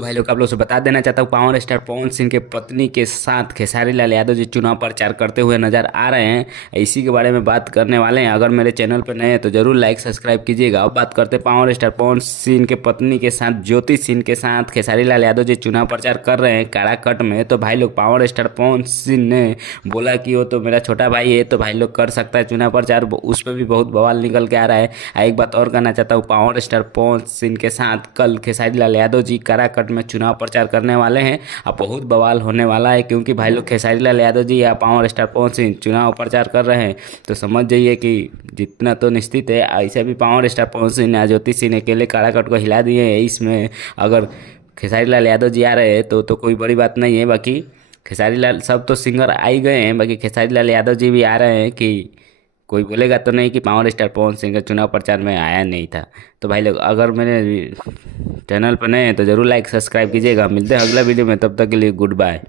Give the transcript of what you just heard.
तो भाई लोग आप लोग से बता देना चाहता हूँ, पावर स्टार पवन सिंह के पत्नी के साथ खेसारी लाल यादव जी चुनाव प्रचार करते हुए नजर आ रहे हैं। इसी के बारे में बात करने वाले हैं। अगर मेरे चैनल पर नए हैं तो जरूर लाइक सब्सक्राइब कीजिएगा। अब बात करते हैं पावर स्टार पवन सिंह के पत्नी के साथ ज्योति सिंह के साथ खेसारी लाल यादव जी चुनाव प्रचार कर रहे हैं काराकट में। तो भाई लोग पावर स्टार पवन सिंह ने बोला कि वो तो मेरा छोटा भाई है, तो भाई लोग कर सकता है चुनाव प्रचार। उस पर भी बहुत बवाल निकल के आ रहा है। एक बात और कहना चाहता हूँ, पावर स्टार पवन सिंह के साथ कल खेसारी लाल यादव जी काराकट में चुनाव प्रचार करने वाले हैं। अब बहुत बवाल होने वाला है, क्योंकि भाई लोग खेसारी लाल यादव जी या पावर स्टार पवन सिंह चुनाव प्रचार कर रहे हैं। तो समझ जाइए कि जितना तो निश्चित है, ऐसे भी पावर स्टार पवन सिंह ने ज्योति सिंह अकेले काराकट को हिला दिए हैं। इसमें अगर खेसारी लाल यादव जी आ रहे हैं तो कोई बड़ी बात नहीं है। बाकी खेसारी लाल सब तो सिंगर आ ही गए हैं, बाकी खेसारी लाल यादव जी भी आ रहे हैं कि कोई बोलेगा तो नहीं कि पावर स्टार पवन सिंह का चुनाव प्रचार में आया नहीं था। तो भाई लोग अगर मेरे चैनल पर नए हैं तो जरूर लाइक सब्सक्राइब कीजिएगा। मिलते हैं अगला वीडियो में, तब तक के लिए गुड बाय।